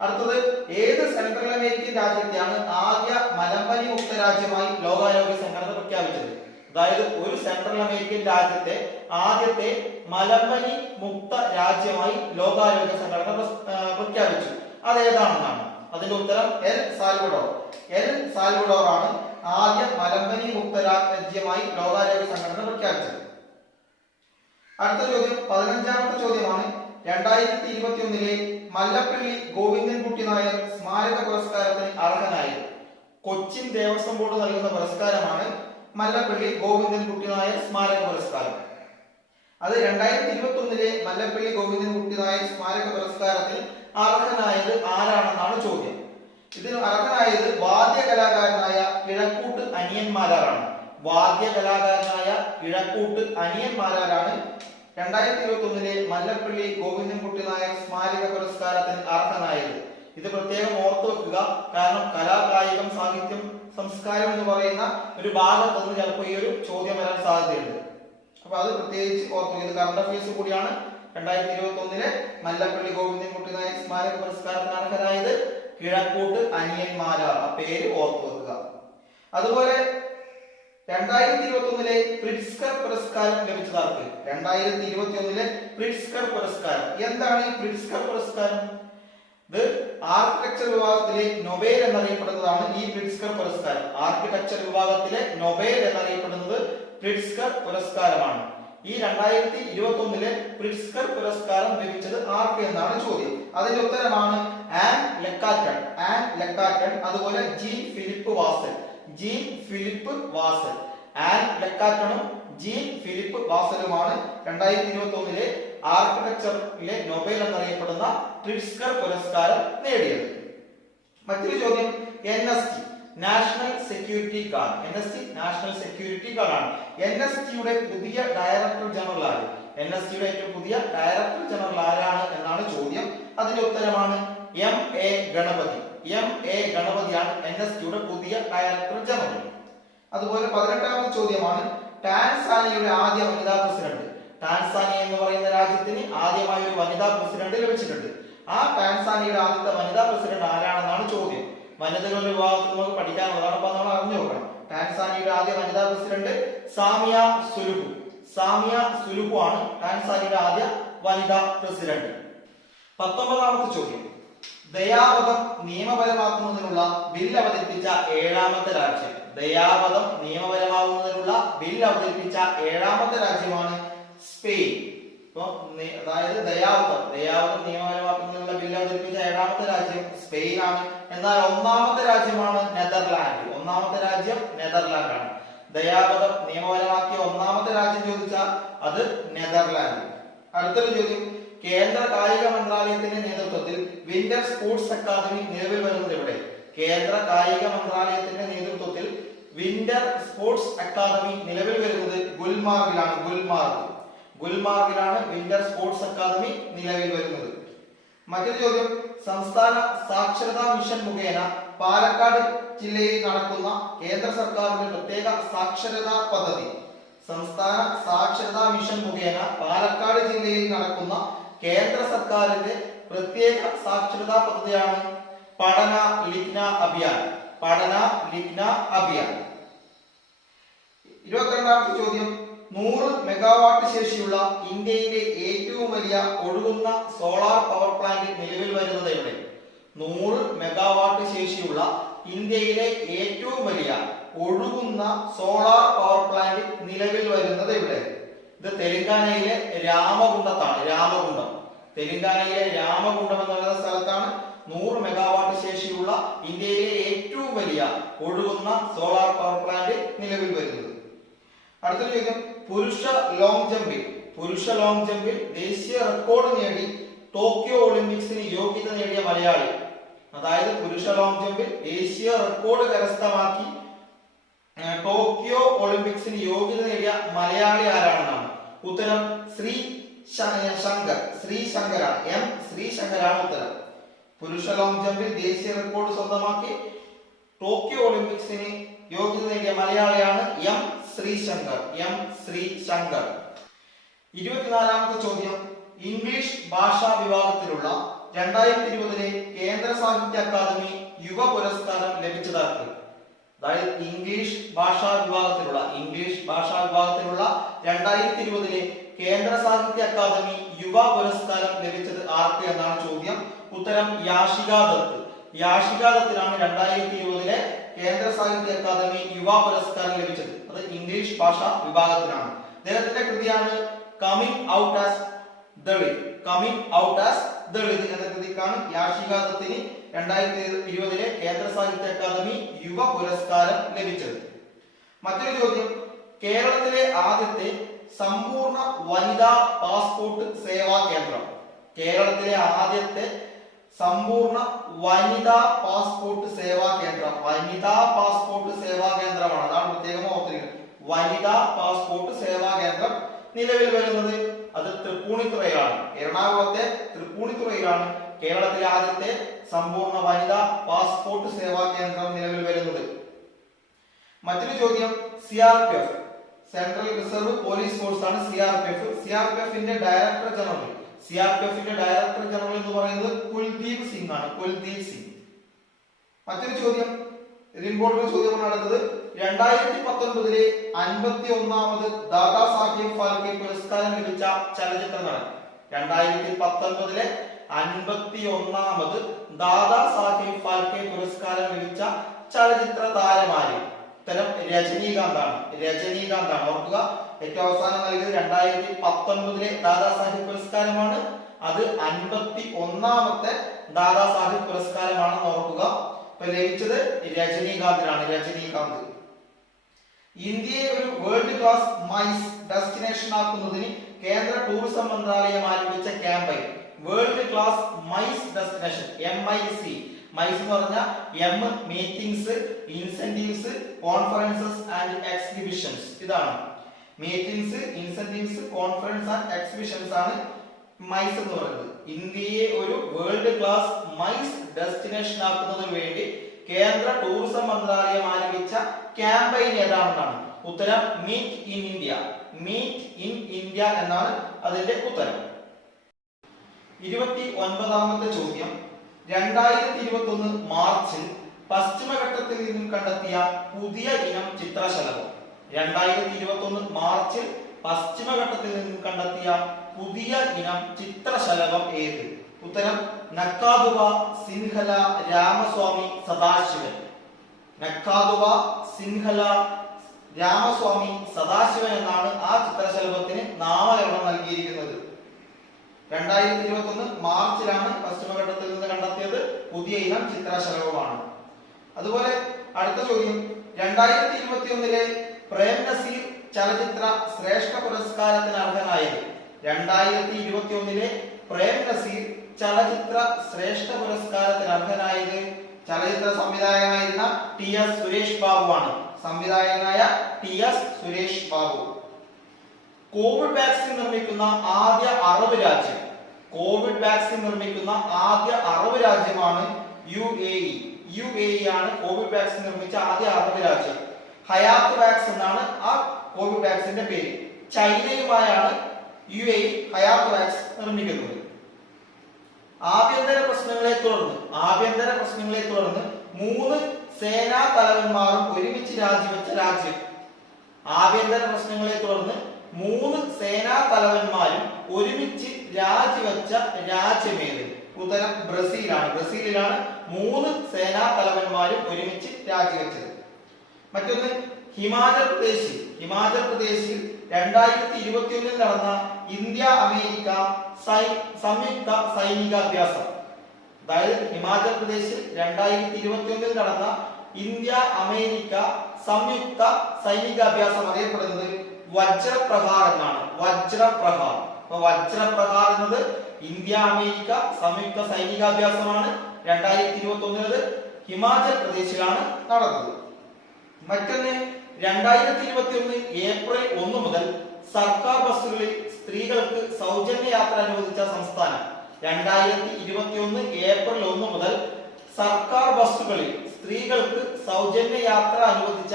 അടുത്തത്, ഏത് സെൻട്രൽ അമേരിക്കൻ രാജ്യത്തെയാണ് ആദ്യ മലമ്പനി മുക്ത രാജ്യമായി ലോകാരോഗ്യ സംഘടന പ്രഖ്യാപിച്ചത്? അതായത് ഒരു സെൻട്രൽ അമേരിക്കൻ രാജ്യത്തെ ആദ്യത്തെ മലമ്പനി മുക്ത രാജ്യമായി ലോകാരോഗ്യ സംഘടന പ്രഖ്യാപിച്ചു. അതേതാണെന്നാണ് അതിന്റെ ഉത്തരം എൽ സാൽവഡോർ. എൽ സാൽവഡോർ ആണ് ആദ്യ മലമ്പനി മുക്ത രാജ്യമായി ലോകാരോഗ്യ സംഘടന പ്രഖ്യാപിച്ചത്. അടുത്ത ചോദ്യം 15ാമത്തെ ചോദ്യമാണ്. 2021 മല്ലപ്പള്ളി ഗോവിന്ദൻകുട്ടി നായർ സ്മാരക പുരസ്കാരത്തിന് അർഹനായത്. കൊച്ചിൻ ദേവസ്വം ബോർഡ് നൽകുന്ന പുരസ്കാരമാണ് മല്ലപ്പള്ളി ഗോവിന്ദൻകുട്ടി നായർ സ്മാരക പുരസ്കാരം. അത് 2021 മല്ലപ്പള്ളി ഗോവിന്ദൻകുട്ടി നായർ സ്മാരക പുരസ്കാരത്തിന് അർഹനായത് ആരാണെന്നാണ് ചോദ്യം. ഇതിന് അർഹനായത് വാദ്യകലാകാരനായ കിഴക്കൂട്ട് അനിയന്മാരാണ്. വാദ്യകലാകാരനായ കിഴക്കൂട്ട് അനിയന്മാരാണ് 2021 മല്ലപ്പള്ളി ഗോവിന്ദൻകുട്ടി നായർ സ്മാരക പുരസ്കാരത്തിന് അർഹനായത്. ഇത് പ്രത്യേകം ഓർത്തു വെക്കുക. കാരണം കലാ, കായികം, സാഹിത്യം, സംസ്കാരം എന്ന് പറയുന്ന ഒരു ഭാഗത്തുനിന്ന് ചിലപ്പോൾ ഈ ഒരു ചോദ്യം വരാൻ സാധ്യതയുണ്ട്. അപ്പൊ അത് പ്രത്യേകിച്ച് ഓർത്തു. ഇത് കറണ്ട് അഫയേഴ്സ് കൂടിയാണ്. 2021 മല്ലപ്പള്ളി ഗോവിന്ദൻകുട്ടി നായർ സ്മാരക പുരസ്കാരത്തിന് അർഹനായത് കിഴക്കൂട്ട് അനിയന്മാരാർ. ആ പേര് ഓർത്തു വെക്കുക. അതുപോലെ 2021 പ്രിറ്റ്സ്കർ പുരസ്കാരം ലഭിച്ചതാർക്ക്? 2021 പ്രിറ്റ്സ്കർ പുരസ്കാരം. എന്താണ് ഈ പ്രിറ്റ്സ്കർ പുരസ്കാരം? ഇത് ആർക്കിടെക്ചർ വിഭാഗത്തിലെ നൊബേൽ എന്നറിയപ്പെടുന്നതാണ് ഈ പ്രിറ്റ്സ്കർ പുരസ്കാരം. ആർക്കിടെക്ചർ വിഭാഗത്തിലെ നൊബേൽ എന്നറിയപ്പെടുന്നത് പ്രിറ്റ്സ്കർ പുരസ്കാരമാണ്. ഈ 2021 പ്രിറ്റ്സ്കർ പുരസ്കാരം ലഭിച്ചത് ആർക്ക് എന്നാണ് ചോദ്യം. അതിന്റെ ഉത്തരമാണ് ആൻ ലെക്കാറ്റൺ. Anne Lacaton. അതുപോലെ Jean Philippe Vassal. Jean Philippe Vassal. Anne ലെക്കാറ്റണും ജീൻ ഫിലിപ്പ് വാസലുമാണ് 2021 ആർക്കിടെക്ചറിലെ നൊബേൽ എന്നറിയപ്പെടുന്ന പ്രിറ്റ്സ്കർ പുരസ്കാരം നേടിയത്. മറ്റൊരു ചോദ്യം, NST national security guard. NST national security guard ആണ്. NSTയുടെ പുതിയ ഡയറക്ടർ ജനറൽ ആര്? NSTയുടെ ഏറ്റവും പുതിയ ഡയറക്ടർ ജനറൽ ആരാണ് എന്നാണ് ചോദ്യം. അതിന്റെ ഉത്തരമാണ് MA ഗണപതി. MA ഗണപതിയാണ് NSTയുടെ പുതിയ ഡയറക്ടർ ജനറൽ. അതുപോലെ 18ാമത്തെ ചോദ്യമാണ്, ടാൻസാനിയയുടെ ആദ്യ വനിതാ പ്രസിഡന്റ്. ടാൻസാനിയ എന്ന് പറയുന്ന രാജ്യത്തിന് ആദ്യമായി ഒരു വനിതാ പ്രസിഡന്റ് ലഭിച്ചിട്ടുണ്ട്. ആ ടാൻസാനിയയുടെ ആദ്യത്തെ വനിതാ പ്രസിഡന്റ് ആരാണെന്നാണ് ചോദ്യം. വനിതകളുടെ വിഭാഗത്തിൽ നമുക്ക് പഠിക്കാനുള്ളതാണ്. അപ്പൊ നമ്മൾ അറിഞ്ഞു നോക്കണം. ടാൻസാനിയയുടെ ആദ്യ വനിതാ president Samiya Suluhu. Samiya Suluhu ആണ് ടാൻസാനിയയുടെ ആദ്യ വനിതാ പ്രസിഡന്റ്. 19ാമത്തെ ചോദ്യം, ദയാവധം നിയമപരമാക്കുന്നതിനുള്ള ബിൽ അവതരിപ്പിച്ച 7ാമത്തെ രാജ്യം. ദയാവധം നിയമപരമാകുന്നതിനുള്ള ബിൽ അവതരിപ്പിച്ച 7ാമത്തെ രാജ്യമാണ് സ്പെയിൻ. അതായത് ദയാവധം നിയമപരമാക്കുന്നതിനുള്ള ബിൽ അവതരിപ്പിച്ച 7ാമത്തെ രാജ്യം സ്പെയിൻ ആണ്. എന്നാൽ 1ാമത്തെ രാജ്യമാണ് നെതർലാൻഡ്. 1ാമത്തെ രാജ്യം നെതർലാൻഡ് ആണ്. ദയാവധം നിയമപരമാക്കിയ 1ാമത്തെ രാജ്യം ചോദിച്ചാൽ അത് നെതർലാൻഡ്. അടുത്തൊരു ചോദ്യം, കേന്ദ്ര കായിക മന്ത്രാലയത്തിന്റെ നേതൃത്വത്തിൽ വിന്റർ സ്പോർട്സ് അക്കാദമി നിലവിൽ വരുന്നത് എവിടെ? കേന്ദ്ര കായിക മന്ത്രാലയത്തിന്റെ നേതൃത്വത്തിൽ വിന്റർ സ്പോർട്സ് അക്കാദമി നിലവിൽ വരുന്നത് ഗുൽമാർഗിലാണ്. ഗുൽമാർഗിലാണ് വിന്റർ സ്പോർട്സ് അക്കാദമി നിലവിൽ വരുന്നത്. മറ്റൊരു ചോദ്യം, സംസ്ഥാന സാക്ഷരതാ മിഷൻ മുഖേന പാലക്കാട് ജില്ലയിൽ നടക്കുന്ന കേന്ദ്ര സർക്കാരിന്റെ പ്രത്യേക സാക്ഷരതാ പദ്ധതി. സംസ്ഥാന സാക്ഷരതാ മിഷൻ മുഖേന പാലക്കാട് ജില്ലയിൽ നടക്കുന്ന കേന്ദ്ര സർക്കാരിന്റെ പ്രത്യേക സാക്ഷരതാ പദ്ധതിയാണ് പഠന ലിഖ്ന അഭിയാൻ. പഠന ലിഖ്ന അഭിയാൻ. 22ാമത്തെ ചോദ്യം, 100 മെഗാവാട്ട് ശേഷിയുള്ള ഇന്ത്യയിലെ ഏറ്റവും വലിയ ഒഴുകുന്ന സോളാർ പവർ പ്ലാന്റ് നിലവിൽ വരുന്നത് എവിടെ? 100 മെഗാവാട്ട് ശേഷിയുള്ള ഇന്ത്യയിലെ ഏറ്റവും വലിയ ഒഴുകുന്ന സോളാർ പവർ പ്ലാന്റ് നിലവിൽ വരുന്നത് എവിടെ? ഇത് തെലങ്കാനയിലെ രാമകുണ്ടത്താണ്. തെലങ്കാനയിലെ രാമകുണ്ടം എന്ന് പറയുന്ന സ്ഥലത്താണ് 100 മെഗാവാട്ട് ശേഷിയുള്ള ഇന്ത്യയിലെ ഏറ്റവും വലിയ ഒഴുകുന്ന സോളാർ പവർ പ്ലാന്റ് നിലവിൽ വരുന്നത്. അടുത്ത ചോദ്യം, പുരുഷ ലോങ് ജമ്പിൽ ദേശീയ റെക്കോർഡ് നേടി ടോക്കിയോ ഒളിമ്പിക്സിന് യോഗ്യത നേടിയ മലയാളി. അതായത് പുരുഷ ലോങ് ജമ്പിൽ ദേശീയ റെക്കോർഡ് കരസ്ഥമാക്കി ടോക്കിയോ ഒളിമ്പിക്സിന് യോഗ്യത നേടിയ മലയാളി ആരാണെന്നാണ് ഉത്തരം. ശ്രീശങ്കരാണ്. എം ശ്രീശങ്കരാണ് ഉത്തരം. പുരുഷ ലോങ് ജമ്പിൽ ദേശീയ റെക്കോർഡ് സ്വന്തമാക്കി ടോക്കിയോ ഒളിമ്പിക്സിന് യോഗ്യത നേടിയ മലയാളിയാണ് എം ശ്രീശങ്കർ. 24ാമത്തെ ചോദ്യം, ഇംഗ്ലീഷ് ഭാഷാ വിഭാഗത്തിലുള്ള 2020 കേന്ദ്ര സാഹിത്യ അക്കാദമി യുവ പുരസ്കാരം ലഭിച്ചതാർക്ക്. അതായത് ഇംഗ്ലീഷ് ഭാഷാ വിഭാഗത്തിലുള്ള 2020 കേന്ദ്ര സാഹിത്യ അക്കാദമി യുവ പുരസ്കാരം ലഭിച്ചത് ആർക്ക് എന്നാണ് ചോദ്യം. ഉത്തരം യാഷിക ദത്തിനാണ് 2020 കേന്ദ്ര സാഹിത്യ അക്കാദമി യുവ പുരസ്കാരം ലഭിച്ചത്. അത് ഇംഗ്ലീഷ് ഭാഷാ വിഭാഗത്തിനാണ്. അദ്ദേഹത്തിന്റെ കൃതിയാണ് കമ്മിങ് ഔട്ട് ആസ് ദളിത് എന്ന കൃതിക്കാണ് യാഷിക ദത്തിന് 2020 കേന്ദ്ര സാഹിത്യ അക്കാദമി യുവ പുരസ്കാരം ലഭിച്ചത്. മറ്റൊരു ചോദ്യം, കേരളത്തിലെ ആദ്യത്തെ സമ്പൂർണ്ണ വനിതാ പാസ്പോർട്ട് സേവാ കേന്ദ്രം. കേരളത്തിലെ ആദ്യത്തെ സമ്പൂർണ്ണ വനിതാ പാസ്പോർട്ട് സേവാ കേന്ദ്രമാണ്. അതാണ് പ്രത്യേകം ഓർത്തിരിക്കുന്നത്. വനിതാ പാസ്പോർട്ട് സേവാ കേന്ദ്രം നിലവിൽ വരുന്നത് അത് തൃപ്പൂണിത്തുറയിലാണ്. എറണാകുളത്തെ തൃപ്പൂണിത്തുറയിലാണ് കേരളത്തിലെ ആദ്യത്തെ സമ്പൂർണ്ണ വനിതാ പാസ്പോർട്ട് സേവാ കേന്ദ്രം നിലവിൽ വരുന്നത്. മറ്റൊരു ചോദ്യം, CRPF central reserve police force ആണ് സിആർപിഎഫിന്റെ ഡയറക്ടർ ജനറൽ എന്ന് പറയുന്നത് കുൽദീപ് സിംഗ് ആണ്. മറ്റൊരു ചോദ്യം, ഇമ്പോർട്ടന്റ് ചോദ്യമാണ് അടുത്തത്. 2019 51ാമത് ദാദാ സാഹേബ് ഫാൽക്കെ പുരസ്കാരം ലഭിച്ച ചലച്ചിത്ര നടൻ. 2019 51ാമത് ദാദാ സാഹേബ് ഫാൽക്കെ പുരസ്കാരം ലഭിച്ച ചലച്ചിത്ര താരമാര്. ഉത്തരം രജനീകാന്താണ്. ഓർക്കുക, ഏറ്റവും അവസാനം നൽകിയത് 2019 ദാദാ സാഹിബ് പുരസ്കാരമാണ്. അത് 51ാമത്തെ ദാദാ സാഹിബ് പുരസ്കാരമാണെന്ന് ഓർക്കുക. ലഭിച്ചത് രജനീകാന്ത്. ഇന്ത്യയെ ഒരു വേൾഡ് ക്ലാസ് മൈസ് ഡെസ്റ്റിനേഷൻ ആക്കുന്നതിന് കേന്ദ്ര ടൂറിസം മന്ത്രാലയം ആരംഭിച്ച campaign world class MICE destination. MIC. MICE എന്ന് പറഞ്ഞാൽ M meetings, incentives, conferences and exhibitions. ഇതാണ് meetings, incentives, conference and exhibitions ആണ് മൈസ് എന്ന് പറയുന്നത്. ഇന്ത്യയെ ഒരു വേൾഡ് ക്ലാസ് മൈസ് ഡെസ്റ്റിനേഷൻ ആക്കുന്നതിന് വേണ്ടി കേന്ദ്ര ടൂറിസം മന്ത്രാലയം ആരംഭിച്ച ക്യാമ്പയിൻ ഏതാണെന്നാണ് ഉത്തരം. മീറ്റ് ഇൻ ഇന്ത്യ എന്നാണ് അതിന്റെ ഉത്തരം. 29ാമത്തെ ചോദ്യം, 2021 മാർച്ചിൽ പശ്ചിമഘട്ടത്തിൽ നിന്നും കണ്ടെത്തിയ പുതിയ ഇനം ചിത്രശലഭം. 2021 മാർച്ചിൽ പശ്ചിമഘട്ടത്തിൽ നിന്നും കണ്ടെത്തിയ പുതിയ ഇനം ചിത്രശലഭം ഏത്? ഉത്തരം നക്കാദുവ സിൻഹല രാമസ്വാമി സദാശിവൻ. നക്കാദുവ സിൻഹല രാമസ്വാമി സദാശിവൻ എന്നാണ് ആ ചിത്രശലഭത്തിന് നാമകരണം നൽകിയിരിക്കുന്നത്. 2021 മാർച്ചിലാണ് പശ്ചിമഘട്ടത്തിൽ നിന്ന് കണ്ടെത്തിയത്. പുതിയ ഇനം ചിത്രശലഭമാണ്. അതുപോലെ അടുത്ത ചോദ്യം, 2021 പ്രേം നസീർ ചലച്ചിത്ര ശ്രേഷ്ഠ പുരസ്കാരത്തിന് അർഹനായത്. 2021 പ്രേം നസീർ ചലച്ചിത്ര ശ്രേഷ്ഠ പുരസ്കാരത്തിന് അർഹനായത് ചലച്ചിത്ര സംവിധായകനായിരുന്ന TS സുരേഷ് ബാബു ആണ്. TS Suresh Babu. Covid vaccine നിർമ്മിക്കുന്ന ആദ്യ അറബ് രാജ്യമാണ് UAE ആണ് കോവിഡ് വാക്സിൻ നിർമ്മിച്ച ആദ്യ അറബ് രാജ്യം. ഹയാത്ത് വാക്സ് എന്നാണ് ആ കോവിഡ് വാക്സിന്റെ പേര്. ചൈനയുമായാണ് UAE ഹയാത്ത് വാക്സ് നിർമ്മിക്കുന്നത്. ആഭ്യന്തര പ്രശ്നങ്ങളെ തുടർന്ന് 3 സേനാ തലവന്മാരും ഒരുമിച്ച് രാജിവെച്ച രാജ്യം. ആഭ്യന്തര പ്രശ്നങ്ങളെ തുടർന്ന് 3 സേനാ തലവന്മാരും ഒരുമിച്ച് രാജിവെച്ച രാജ്യമേത്? ഉത്തരം ബ്രസീലിലാണ് 3 സേനാ തലവന്മാരും ഒരുമിച്ച് രാജിവെച്ചത്. മറ്റൊന്ന്, ഹിമാചൽ പ്രദേശിൽ 2021 നടന്ന ഇന്ത്യ അമേരിക്ക സംയുക്ത സൈനികാഭ്യാസം. അതായത് ഹിമാചൽ പ്രദേശിൽ 2021 നടന്ന ഇന്ത്യ അമേരിക്ക സംയുക്ത സൈനികാഭ്യാസം അറിയപ്പെടുന്നത് വജ്രപ്രഹാർ എന്നാണ്. വജ്രപ്രഹാർ എന്നത് ഇന്ത്യ അമേരിക്ക സംയുക്ത സൈനികാഭ്യാസമാണ്. 2021 ഹിമാചൽ പ്രദേശിലാണ് നടന്നത്. മറ്റൊന്ന് 2021 ഏപ്രിൽ 1 മുതൽ സർക്കാർ ബസ്സുകളിൽ സ്ത്രീകൾക്ക് സൗജന്യ യാത്ര അനുവദിച്ച സംസ്ഥാനം. 2021 ഏപ്രിൽ 1 മുതൽ സർക്കാർ ബസ്സുകളിൽ സ്ത്രീകൾക്ക് സൗജന്യ യാത്ര അനുവദിച്ച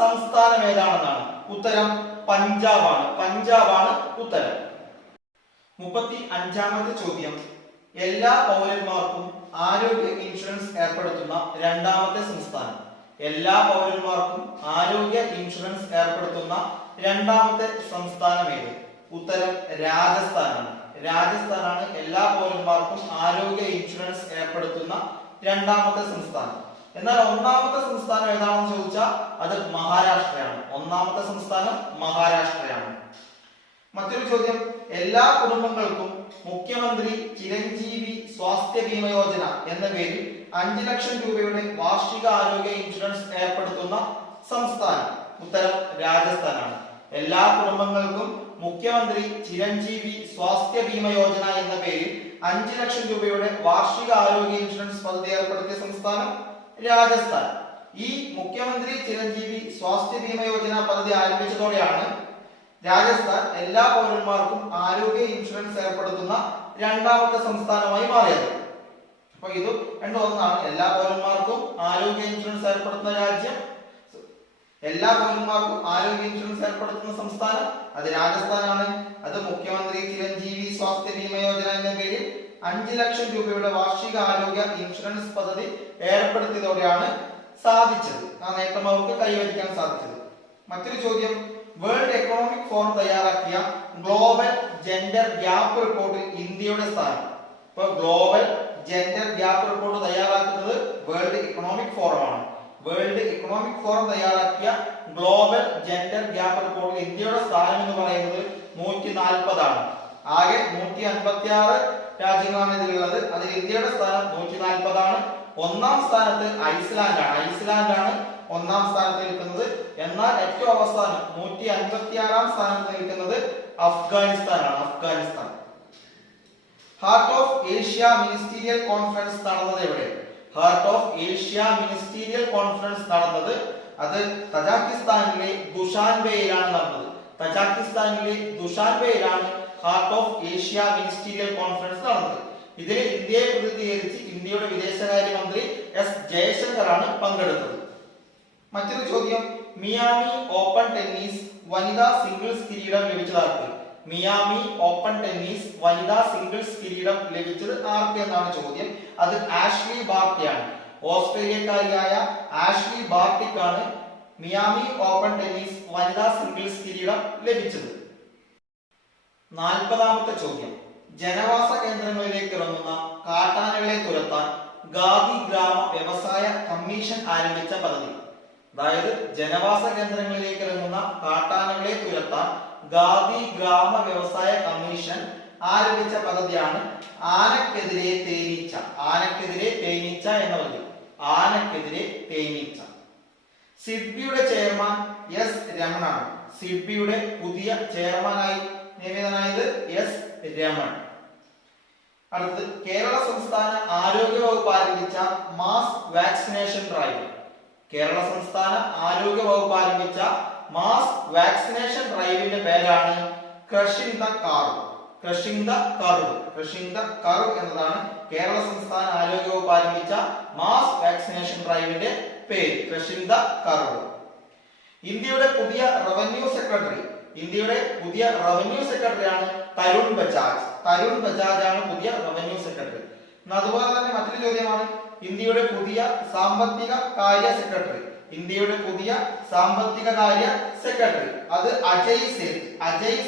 സംസ്ഥാനം ഏതാണെന്നാണ് ഉത്തരം. പഞ്ചാബാണ് ഉത്തരം. 35ാമത്തെ ചോദ്യം. എല്ലാ പൗരന്മാർക്കും ആരോഗ്യ ഇൻഷുറൻസ് ഏർപ്പെടുത്തുന്ന രണ്ടാമത്തെ സംസ്ഥാനം. എല്ലാ പൗരന്മാർക്കും ആരോഗ്യ ഇൻഷുറൻസ് ഏർപ്പെടുത്തുന്ന രണ്ടാമത്തെ സംസ്ഥാനം ഏത്? ഉത്തരം രാജസ്ഥാനാണ് എല്ലാ പൗരന്മാർക്കും ആരോഗ്യ ഇൻഷുറൻസ് ഏർപ്പെടുത്തുന്ന രണ്ടാമത്തെ സംസ്ഥാനം. എന്നാൽ ഒന്നാമത്തെ സംസ്ഥാനം ഏതാണെന്ന് ചോദിച്ചാൽ അത് മഹാരാഷ്ട്രയാണ്. ഒന്നാമത്തെ സംസ്ഥാനം മഹാരാഷ്ട്രയാണ്. മറ്റൊരു ചോദ്യം. എല്ലാ കുടുംബങ്ങൾക്കും മുഖ്യമന്ത്രി ചിരഞ്ജീവി സ്വാസ്ഥ്യ ബീമ യോജന എന്ന പേരിൽ 5 ലക്ഷം രൂപയുടെ വാർഷിക ആരോഗ്യ ഇൻഷുറൻസ് ഏർപ്പെടുത്തുന്ന സംസ്ഥാനം. ഉത്തരം രാജസ്ഥാനാണ്. എല്ലാ കുടുംബങ്ങൾക്കും മുഖ്യമന്ത്രി ചിരഞ്ജീവി സ്വാസ്ഥ്യ ബീമ യോജന എന്ന പേരിൽ 5 ലക്ഷം രൂപയുടെ വാർഷിക ആരോഗ്യ ഇൻഷുറൻസ് പദ്ധതി ഏർപ്പെടുത്തിയ സംസ്ഥാനം രാജസ്ഥാൻ. ഈ മുഖ്യമന്ത്രി ചിരഞ്ജീവി സ്വാസ്ഥ്യ ബീമ യോജന പദ്ധതി ആരംഭിച്ചതോടെയാണ് രാജസ്ഥാൻ എല്ലാ പൗരന്മാർക്കും ആരോഗ്യ ഇൻഷുറൻസ് ഏർപ്പെടുത്തുന്ന രണ്ടാമത്തെ സംസ്ഥാനമായി മാറിയത്. അപ്പൊ ഇത് രണ്ടും ഒന്നാണ്. എല്ലാ പൗരന്മാർക്കും ആരോഗ്യ ഇൻഷുറൻസ് ഏർപ്പെടുത്തുന്ന രാജ്യം, എല്ലാ പൗരന്മാർക്കും ആരോഗ്യ ഇൻഷുറൻസ് ഏർപ്പെടുത്തുന്ന സംസ്ഥാനം അത് രാജസ്ഥാനാണ്. അത് മുഖ്യമന്ത്രി ചിരഞ്ജീവി സ്വാസ്ഥ്യ ബീമ യോജന എന്ന പേരിൽ 5 ലക്ഷം രൂപയുടെ വാർഷിക ആരോഗ്യ ഇൻഷുറൻസ് പദ്ധതി ഏർപ്പെടുത്തിയതോടെയാണ് സാധിച്ചത്. ആ നേട്ടം അവർക്ക് കൈവരിക്കാൻ സാധിച്ചത്. മറ്റൊരു ചോദ്യം. വേൾഡ് എക്കണോമിക് ഫോറം തയ്യാറാക്കിയ ഗ്ലോബൽ ജെൻഡർ ഗ്യാപ്പ് റിപ്പോർട്ടിൽ ഇന്ത്യയുടെ സ്ഥാനം. ഇപ്പൊ ഗ്ലോബൽ ജെൻഡർ ഗ്യാപ്പ് റിപ്പോർട്ട് തയ്യാറാക്കുന്നത് വേൾഡ് എക്കണോമിക് ഫോറം ആണ്. വേൾഡ് എക്കണോമിക് ഫോറം തയ്യാറാക്കിയ ഗ്ലോബൽ ജെൻഡർ ഗ്യാപ്പ് റിപ്പോർട്ടിൽ ഇന്ത്യയുടെ സ്ഥാനം എന്ന് പറയുന്നത് 140 ആണ്. ആകെ 156 രാജ്യങ്ങളാണ് ഇതിലുള്ളത്. അതിൽ ഇന്ത്യയുടെ സ്ഥാനം 140 ആണ്. ഒന്നാം സ്ഥാനത്ത് ഐസ്ലാൻഡാണ് ഒന്നാം സ്ഥാനത്ത് നിൽക്കുന്നത്. എന്നാൽ ഏറ്റവും അവസാനം 156ാം സ്ഥാനത്ത് നിൽക്കുന്നത് Afghanistan. Heart of Asia ministerial conference നടന്നത് എവിടെ? Heart of Asia ministerial conference നടന്നത് അത് തജാക്കിസ്ഥാനിലെ ദുഷാൻബെയിലാണ് നടന്നത്. Heart of Asia ministerial conference നടന്നത്. ഇതിൽ ഇന്ത്യയെ പ്രതിനിധീകരിച്ച് ഇന്ത്യയുടെ വിദേശകാര്യമന്ത്രി എസ് ജയശങ്കറാണ് പങ്കെടുത്തത്. മറ്റൊരു ചോദ്യം. മിയാമി ഓപ്പൺ ടെന്നീസ് വനിതാ സിംഗിൾസ് കിരീടം ലഭിച്ചതാർക്ക്? മിയാമി ഓപ്പൺ ടെന്നീസ് വനിതാ സിംഗിൾസ് കിരീടം ലഭിച്ചത് ആർക്ക് എന്നാണ് ചോദ്യം. അത് ആഷ്ലി ബാർട്ടിയാണ്. ഓസ്ട്രേലിയക്കാരിയായ ആഷ്ലി ബാർട്ടിക്കാണ് മിയാമി ഓപ്പൺ ടെന്നീസ് വനിതാ സിംഗിൾസ് കിരീടം ലഭിച്ചത്. 40ാമത്തെ ചോദ്യം. ജനവാസ കേന്ദ്രങ്ങളിലേക്ക് ഇറങ്ങുന്ന കാട്ടാനകളെ തുരത്താൻ ഗാദി ഗ്രാമ വ്യവസായ കമ്മീഷൻ ആരംഭിച്ച പദ്ധതി. അതായത് ജനവാസ കേന്ദ്രങ്ങളിലേക്ക് ഇറങ്ങുന്ന കാട്ടാനകളെ തുരത്താൻ ഗാദി ഗ്രാമ വ്യവസായ കമ്മീഷൻ ആരംഭിച്ച പദ്ധതിയാണ് ആനക്കെതിരെ തേനീച്ച എന്ന പദ്ധതി. ആനക്കെതിരെ തേനീച്ച. സിഡ്ബിയുടെ ചെയർമാൻ എസ് രമണാണ്. സിഡ്ബിയുടെ പുതിയ ചെയർമാനായി നിയമിതനായത് എസ് രമൺ. അടുത്തത്. കേരള സംസ്ഥാന ആരോഗ്യ വകുപ്പ് ആരംഭിച്ച മാസ് വാക്സിനേഷൻ ഡ്രൈവ്. കേരള സംസ്ഥാന ആരോഗ്യ വകുപ്പ് ആരംഭിച്ച മാസ് വാക്സിനേഷൻ ഡ്രൈവിന്റെ പേരാണ് ക്രഷിംഗ് ദ കർവ് എന്നതാണ് കേരള സംസ്ഥാന ആരോഗ്യ വകുപ്പ് ആരംഭിച്ച മാസ് വാക്സിനേഷൻ ഡ്രൈവിന്റെ പേര്. Crushing the curve. ഇന്ത്യയുടെ പുതിയ റവന്യൂ സെക്രട്ടറിയാണ് തരുൺ ബജാജ് ആണ് പുതിയ റവന്യൂ സെക്രട്ടറി. അതുപോലെ തന്നെ മറ്റൊരു ചോദ്യമാണ്. ഇന്ത്യയുടെ പുതിയ സാമ്പത്തിക കാര്യ സെക്രട്ടറി അത് അജയ്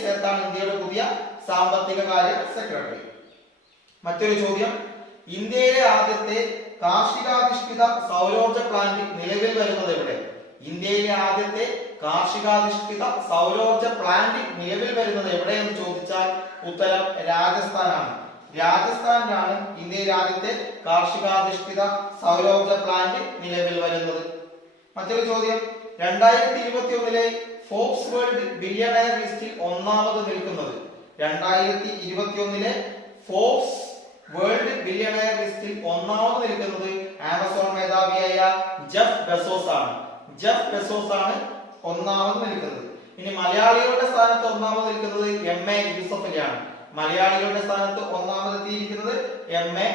സേത്താണ് ഇന്ത്യയുടെ പുതിയ സാമ്പത്തിക കാര്യ സെക്രട്ടറി. മറ്റൊരു ചോദ്യം. ഇന്ത്യയിലെ ആദ്യത്തെ കാർഷികാധിഷ്ഠിത സൗരോർജ്ജ പ്ലാന്റ് നിലവിൽ വരുന്നത് എവിടെ? ഇന്ത്യയിലെ ആദ്യത്തെ കാർഷികാധിഷ്ഠിത സൗരോർജ പ്ലാന്റ് നിലവിൽ വരുന്നത് എവിടെയെന്ന് ചോദിച്ചാൽ ഉത്തരം രാജസ്ഥാനാണ്. രാജസ്ഥാനിലാണ് ഇന്ത്യയിലെ ആദ്യത്തെ കാർഷികാധിഷ്ഠിത സൗരോർജ പ്ലാന്റ് നിലവിൽ വരുന്നത്. മറ്റൊരു ചോദ്യം, 2021 ഫോബ്സ് വേൾഡ് ബില്യണയർ ലിസ്റ്റിൽ ഒന്നാമത് നിൽക്കുന്നത്. 2021 ഫോബ്സ് വേൾഡ് ബില്യണയർ ലിസ്റ്റിൽ ഒന്നാമത് നിൽക്കുന്നത് ആമസോൺ മേധാവിയായ ജെഫ് ബെസോസ് ആണ്. ജെഫ് ബെസോസ് ആണ് ഒന്നാമത് നിൽക്കുന്നത്. ഇനി മലയാളികളുടെ സ്ഥാനത്ത് ഒന്നാമത് നിൽക്കുന്നത് MA യൂസഫ് അലിയാണ്. മലയാളികളുടെ സ്ഥാനത്ത് ഒന്നാമത് എത്തിയിരിക്കുന്നത് MA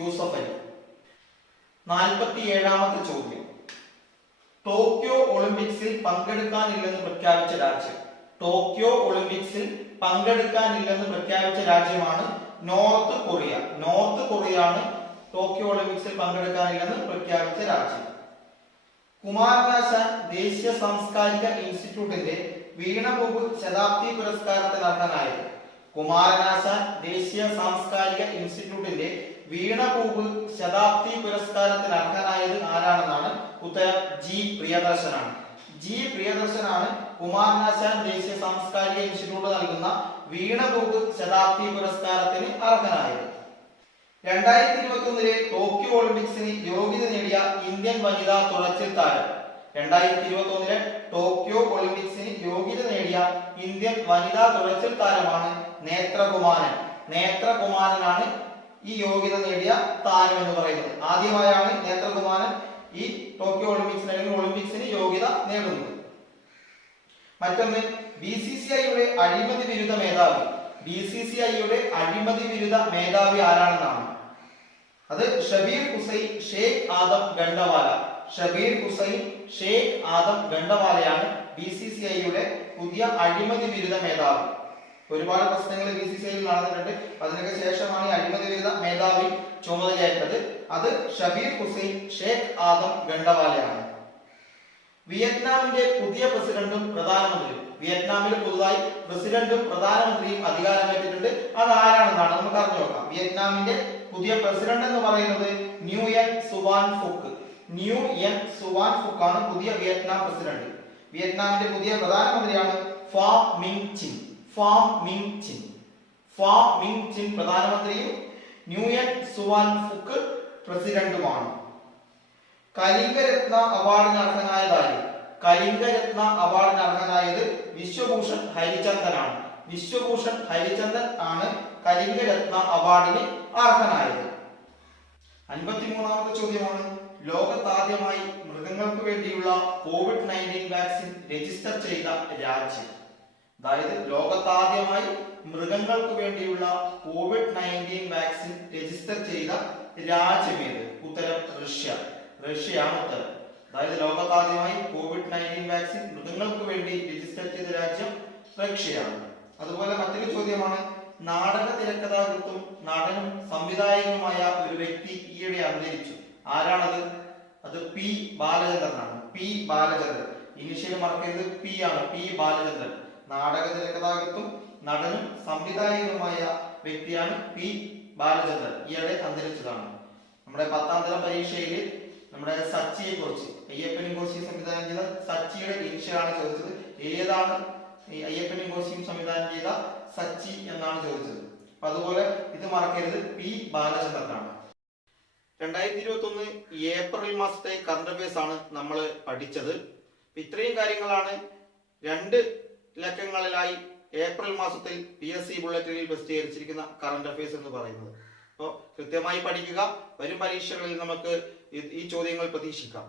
യൂസഫ് അലി. 47ാമത്തെ ചോദ്യം, ടോക്കിയോ ഒളിമ്പിക്സിൽ പങ്കെടുക്കാനില്ലെന്ന് പ്രഖ്യാപിച്ച രാജ്യം. ടോക്കിയോ ഒളിമ്പിക്സിൽ പങ്കെടുക്കാനില്ലെന്ന് പ്രഖ്യാപിച്ച രാജ്യമാണ് നോർത്ത് കൊറിയ. നോർത്ത് കൊറിയയാണ് ടോക്കിയോ ഒളിമ്പിക്സിൽ പങ്കെടുക്കാനില്ലെന്ന് പ്രഖ്യാപിച്ച രാജ്യം. കുമാരനാശാൻ ദേശീയ സാംസ്കാരിക ഇൻസ്റ്റിറ്റ്യൂട്ടിന്റെ വീണഭൂപ് ശതാബ്ദി പുരസ്കാരത്തിന് അർഹനായത്. കുമാരനാശാൻ ദേശീയ സാംസ്കാരിക ഇൻസ്റ്റിറ്റ്യൂട്ടിന്റെ വീണഭൂപ് ശതാബ്ദി പുരസ്കാരത്തിന് അർഹനായത് ആരാണെന്നാണ് ഉത്തരം ജി പ്രിയദർശനാണ്. ജി പ്രിയദർശനാണ് കുമാരനാശാൻ ദേശീയ സാംസ്കാരിക ഇൻസ്റ്റിറ്റ്യൂട്ട് നൽകുന്ന വീണഭൂപ് ശതാബ്ദി പുരസ്കാരത്തിന് അർഹനായത്. 2021 ടോക്കിയോ ഒളിമ്പിക്സിന് യോഗ്യത നേടിയ ഇന്ത്യൻ വനിതാ തുഴച്ചിൽ താരം. 2021 ടോക്കിയോ ഒളിമ്പിക്സിന് യോഗ്യത നേടിയ ഇന്ത്യൻ വനിതാ തുഴച്ചിൽ താരമാണ് നേത്രകുമാരൻ. നേത്രകുമാരനാണ് ഈ യോഗ്യത നേടിയ താരം എന്ന് പറയുന്നത്. ആദ്യമായാണ് നേത്രകുമാരൻ ഈ ടോക്കിയോ ഒളിമ്പിക്സിന് അല്ലെങ്കിൽ ഒളിമ്പിക്സിന് യോഗ്യത നേടുന്നത്. മറ്റൊന്ന്, BCCIയുടെ അഴിമതി വിരുദ്ധ മേധാവി. BCCIയുടെ അഴിമതി വിരുദ്ധ മേധാവി ആരാണെന്നാണ്. അത് ഷബീർ ഹുസൈൻ ഷേഖ് ആദം ഗണ്ടവാല. ഷബീർ ഹുസൈൻ ഷേഖ് ആദം ഗണ്ടവാലയാണ് BCCIയുടെ പുതിയ അഴിമതി വിരുദ്ധ മേധാവി. ഒരുപാട് പ്രശ്നങ്ങൾ BCCIയിൽ നടന്നിട്ടുണ്ട്. അതിനൊക്കെ ശേഷമാണ് ഈ അഴിമതി വിരുദ്ധ മേധാവി ചുമതലയേറ്റത്. അത് ഷബീർ ഹുസൈൻ ഷേഖ് ആദം ഗണ്ടവാലയാണ്. വിയറ്റ്നാമിന്റെ പുതിയ പ്രസിഡന്റും പ്രധാനമന്ത്രിയും. വിയറ്റ്നാമിൽ പുതുതായി പ്രസിഡന്റും പ്രധാനമന്ത്രിയും അധികാരമേറ്റിട്ടുണ്ട്. അത് ആരാണെന്നാണ് നമുക്ക് അറിഞ്ഞു നോക്കാം. വിയറ്റ്നാമിന്റെ പുതിയ പ്രസിഡന്റ് എന്ന് പറയുന്നത് ന്യൂയൻ സുവാൻ ഫുക്ക്. ന്യൂയൻ സുവാൻ ഫുക്ക് ആണ് പുതിയ വിയറ്റ്നാം പ്രസിഡന്റ്. വിയറ്റ്നാമിന്റെ പുതിയ പ്രധാനമന്ത്രിയാണ് Pham Minh Chinh. Pham Minh Chinh. Pham Minh Chinh പ്രധാനമന്ത്രിയും ന്യൂയൻ സുവാൻ ഫുക്ക് പ്രസിഡന്റുമാണ്. കലിംഗരത്ന അവാർഡിന് അർഹനായതായി. കലിംഗരത്ന അവാർഡിന് അർഹനായത് വിശ്വഭൂഷൺ ഹരിചന്ദനാണ്. വിശ്വഭൂഷൺ ഹരിചന്ദൻ ആണ് കലിംഗരത്ന അവാർഡിന് അർഹനായത്. 53ാമത്തെ ചോദ്യമാണ്, ലോകത്താദ്യമായി മൃഗങ്ങൾക്ക് വേണ്ടിയുള്ള COVID-19 വാക്സിൻ രജിസ്റ്റർ ചെയ്ത രാജ്യം. അതായത് ലോകത്താദ്യമായി മൃഗങ്ങൾക്ക് വേണ്ടിയുള്ള COVID-19 വാക്സിൻ രജിസ്റ്റർ ചെയ്ത രാജ്യമേത്? ഉത്തരം റഷ്യ. റഷ്യയാണ് ഉത്തരം. അതായത് ലോകത്താദ്യമായി COVID-19 വാക്സിൻ മൃഗങ്ങൾക്ക് വേണ്ടി രജിസ്റ്റർ ചെയ്ത രാജ്യം റഷ്യയാണ്. അതുപോലെ മറ്റൊരു ചോദ്യമാണ്, നാടക തിരക്കഥാകൃത്തും നടനും സംവിധായകനുമായ ഒരു വ്യക്തി ഈയിടെ അന്തരിച്ചു. ആരാണത്? അത് P ബാലചന്ദ്രനാണ്. P Balachandran. Initial mark ചെയ്തത് P ആണ്. P ബാലചന്ദ്രൻ. നാടക തിരക്കഥാകൃത്തും നടനും സംവിധായകനുമായ വ്യക്തിയാണ് P ബാലചന്ദ്രൻ. ഈയിടെ അന്തരിച്ചതാണ്. നമ്മുടെ 10ാം തരം പരീക്ഷയിൽ നമ്മുടെ സച്ചിയെ കുറിച്ച്, അയ്യപ്പനും കോശിയും സംവിധാനം ചെയ്ത സച്ചിയുടെ ഇനിഷ്യലാണ് ചോദിച്ചത്. ഏതാണ് ഈ അയ്യപ്പനും കോശിയും സംവിധാനം ചെയ്ത സച്ചി എന്നാണ് ചോദിച്ചത്. അപ്പൊ അതുപോലെ ഇത് മറക്കരുത്, P ബാലചന്ദ്രനാണ്. 2021 ഏപ്രിൽ മാസത്തെ കറണ്ട് അഫയേഴ്സ് ആണ് നമ്മൾ പഠിച്ചത്. ഇത്രയും കാര്യങ്ങളാണ് 2 ലക്കങ്ങളിലായി ഏപ്രിൽ മാസത്തിൽ PSC ബുള്ളറ്റിനിൽ പ്രസിദ്ധീകരിച്ചിരിക്കുന്ന കറണ്ട് അഫയേഴ്സ് എന്ന് പറയുന്നത്. അപ്പോൾ കൃത്യമായി പഠിക്കുക. വരും പരീക്ഷകളിൽ നമുക്ക് ഈ ചോദ്യങ്ങൾ പ്രതീക്ഷിക്കാം.